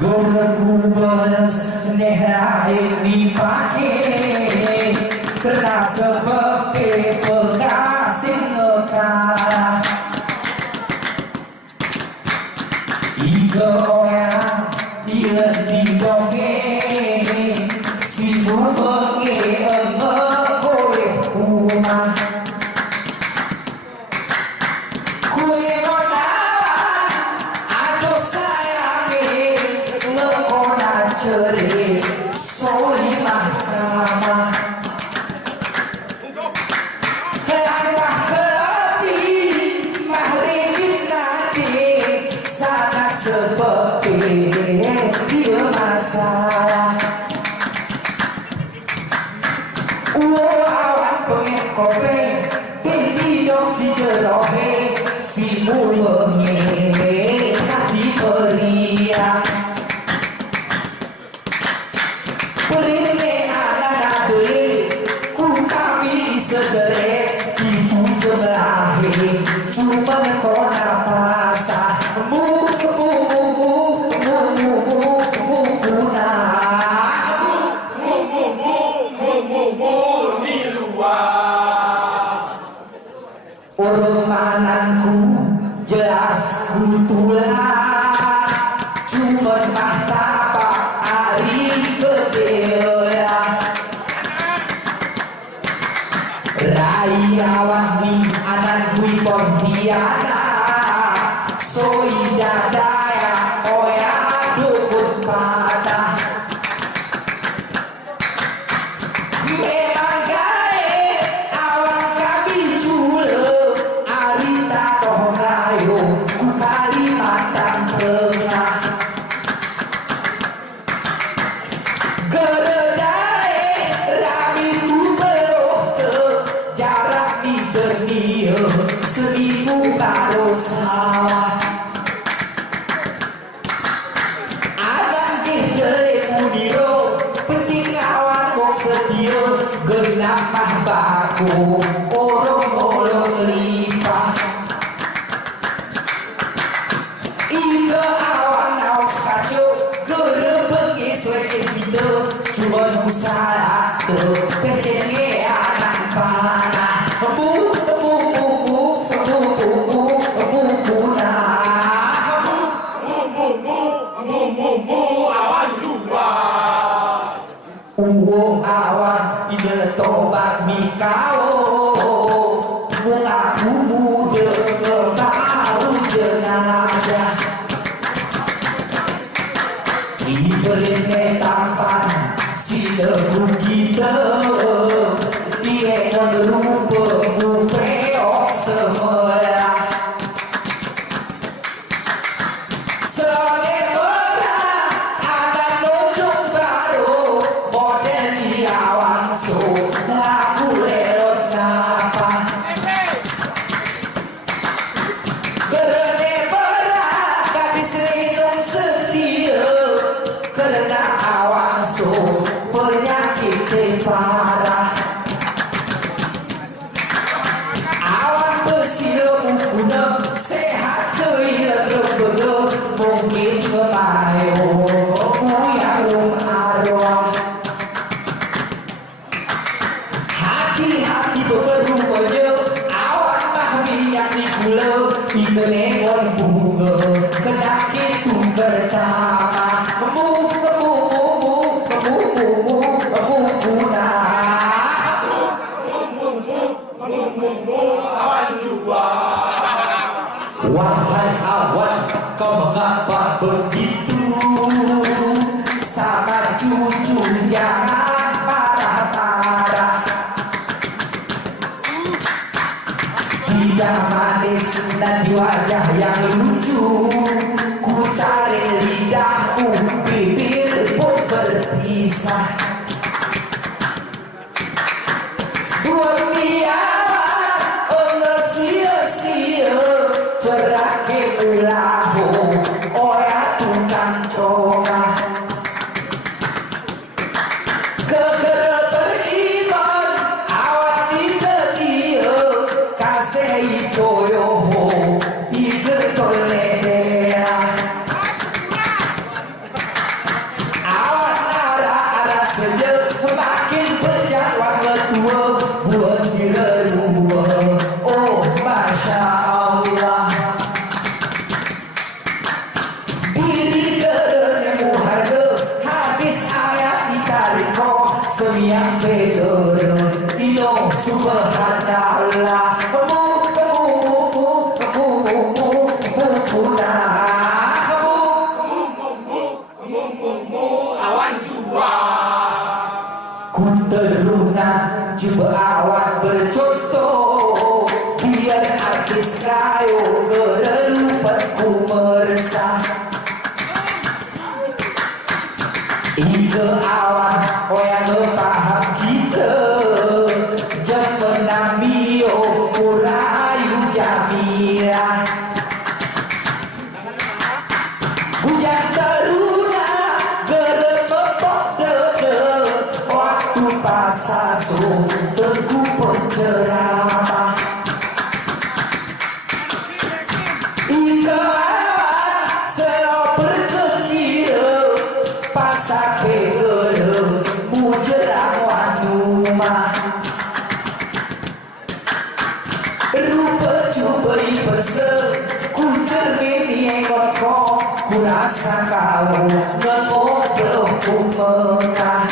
Goreku beres nehai dipake kena sebagai pekasih ngekara Iga orang dia didongeng si bubenge kowe kumah kowe ngonawan aduh sayange ngekona cerik soli mahkamah kelangkah kelati mahribin nanti sana seperti dia masalah awan pengen kope baby dong si jerohe si mulenge hati periak perine anak deh ku kami sedere ibu jelahe cuma kona pasah mu Urmananku jelas kutulah cuma mata pak hari kedela Raya wahmi anak kui Pontianak soi dadaya oya dukun patah memang gae awak kami jule arita toh ngayo ku Kalimantan Tengah geredae rami tu beloh jarak di dunia 1000 karo sawah anak gede muniro penting awan kok setia genap mah baku orang-orang limpah Iga awan naos kaco gede bengi suekin kita cuman ku salah tuh pecengi anak panah Uwo awan ide tobat mikao mengaku muda baru jenazah diberi tampan si lebu kita dia lupa mupeok semula penyakit parah awan bersih ukuna sehat kehilangan betul mungkin kemayo buyarung arwah hati-hati beberumanya awan mahmiyak di gula ikenekon bunga kedaki tungkertama Wahai awan, kau mengapa begitu? Sama cucu jangan marah-marah. Tidak manis dan di wajah yang lucu, ku tarik lidahku, bibir pun berpisah. Buat Cerake ulahu oya tukang coba kegera beriman awan di dia kasih itoyoho iger toleh subhanallah awan suara ku teruna coba awan bercontoh biar artis rayo kerelupanku meresah ike awan yang paham kita jangan mio murayu jamira hujan teruna gerepepok dede waktu pasaso tengku pencerama ike awan selalu berkekira pasak gede mujerang wanuma rupa cubai persen ku cermin engkau ku rasa kau mengobrol ku mekah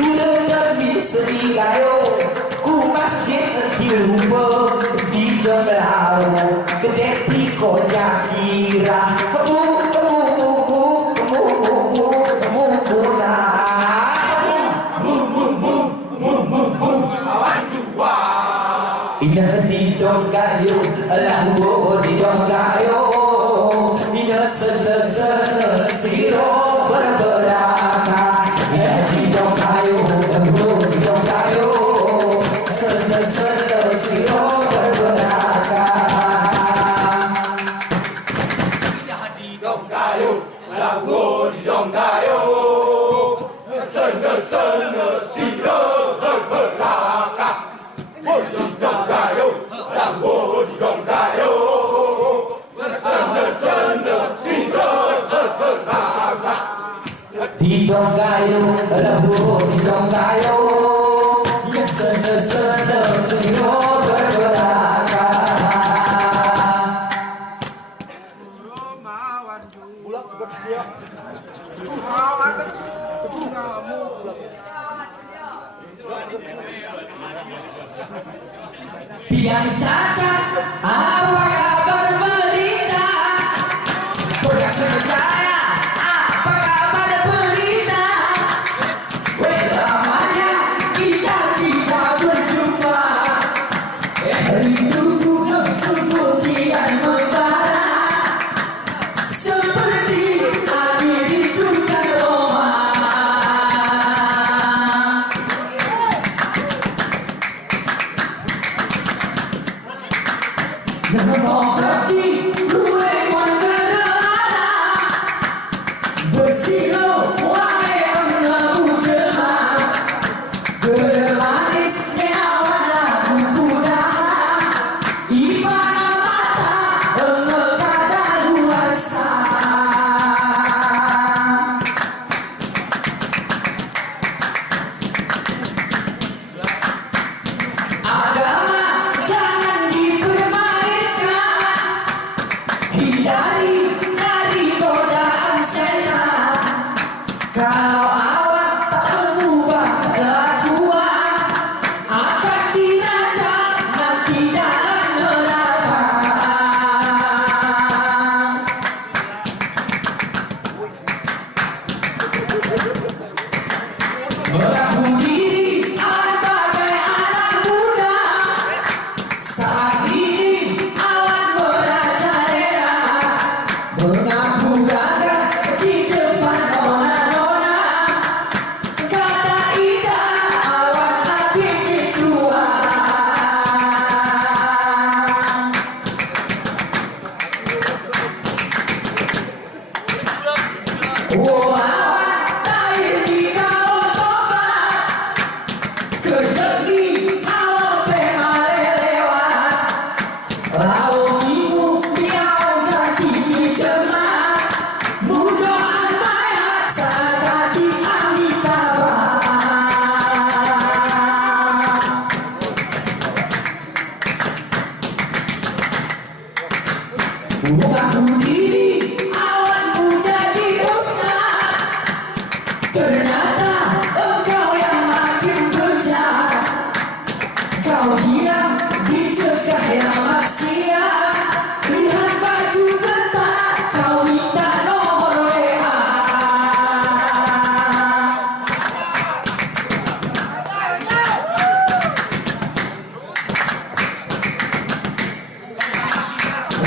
udah misteri gayo ku masjid di rumah di jemlau gede piko jakira Ina di dong gayo, lahu di dong gayo. Ina sen siro berberaka. Ina di dong gayo, lahu di dong gayo. Sen siro berberaka. Ina di dong gayo, lahu di dong gayo. Sen siro berberaka. Di dong gayo, lahu di dong gayo. Sen siro berberaka. Di dong gayo, lahu di dong gayo. Sen siro berberaka. Biang cacat, apa kabar berita? Bukan percaya, apa kabar berita? Lamanya kita tidak berjumpa. Rinduku sungguh kian membara, seperti air rindukan Roma. Menghormati gue mengerara bersilo wae enggak jemaah bermanis menawan lagu kudaha ibana mata enggak kada luar agama jangan dipermainkan, hindari dari godaan setan. Kalau awak tak mengubah kelakuan,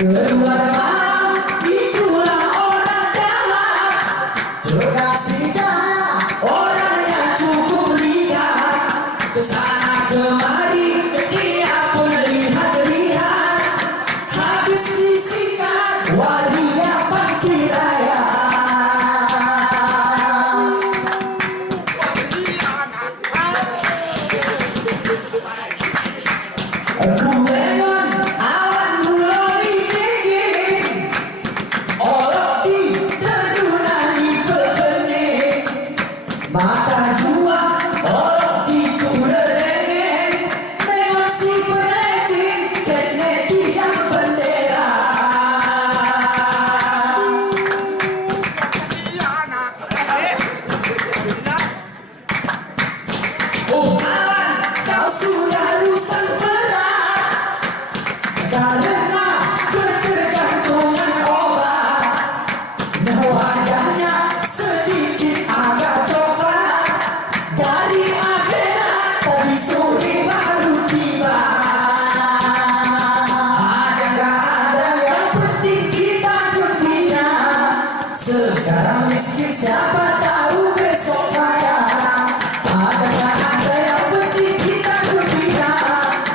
Kedua teman itulah orang jahat, bekasih cahaya orang yang cukup lihat. Kesana kemari dia pun lihat-lihat, habis disingkat waria Pakiraya. Kuengan awan mulai dingin, olok di tedunani bebening, mata jua olok di kulerengeng, nengok si pelecing kene tiang bendera. Oh awan, kau sudah rusak berat karena ketergantungan obat. Nah wajahnya sedikit agak coklat, dari akhirat tadi sore baru tiba. Ada gak ada yang penting kita gembira, sekarang miskin siapa tahu besok kaya. Ada gak ada yang penting kita gembira,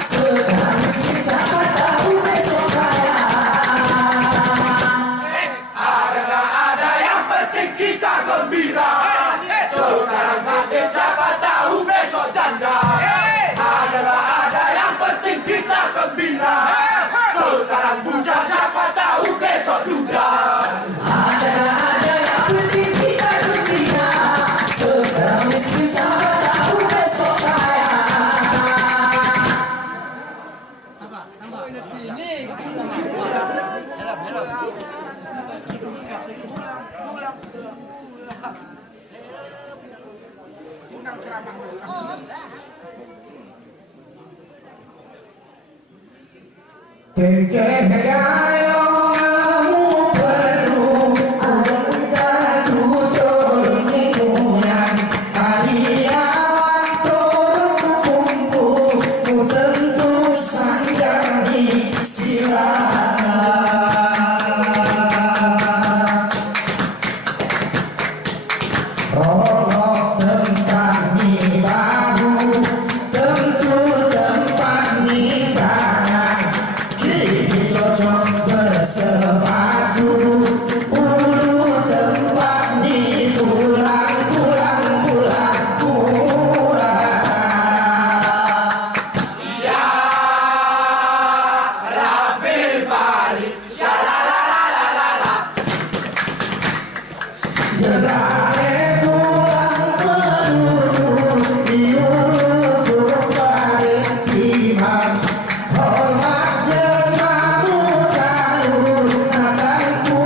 sekarang miskin siapa tahu besok kaya. Ada ada yang penting kita gembira. Sekarang miskin siapa tahu besok janda. Ada yang penting kita gembira. Sekarang bujang siapa tahu besok duda. Ada gak ada yang penting kita gembira, sekarang miskin siapa tahu besok kaya. Kegayo kamu perlu ada tutur minumnya, harian turun kumpul ku tentu sanjani silakan. Rokok tentang mie baru, tentu tempat mie tangan, gigi cocok bersepatu, ulu tempat mie pulang. Rabil balik, shalalalalala. Gerare pulang melulu, diukur pada timang, hormat jemamu kalu, akanku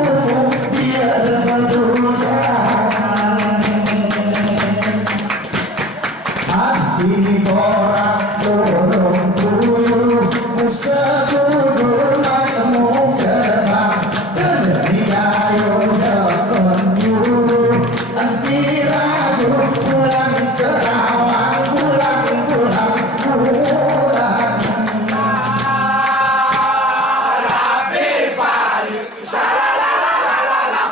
biar berducan. Hati orang tolong dulu, musuh makmu gerbang, terdiayo jalan dulu, anti ragu pulang ke awang, pulang. Rabil balik, shalalalalala.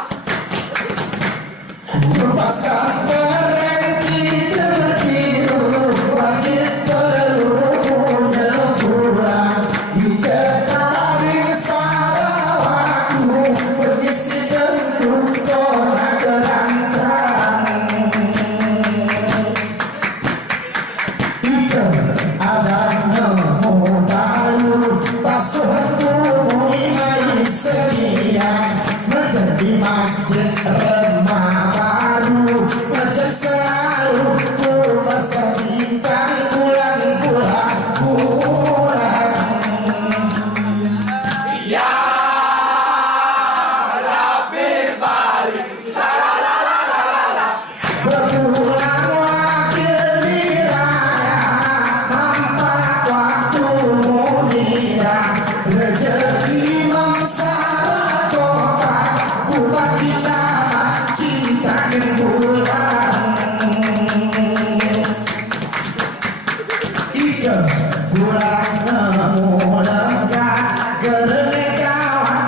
Kupasang berhenti tertiru, wajib perlu punya pulang. Diketahui Sarawakku, berisi tentu kona kerantang. Ika ada nemu baru, basuh tubuh ingai sekian, menjadi masjid remah baru, menjadi selalu berbahasa bintang bulan. Ya Rabil balik, shalalalalala. Berpulang wakil diraya, mampat waktu mulia, rezeki mengsara kota, bupati camat cinta bulan. Ika bulan nemu lega, gerene kawan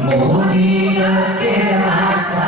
Muni ke masa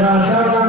Rasa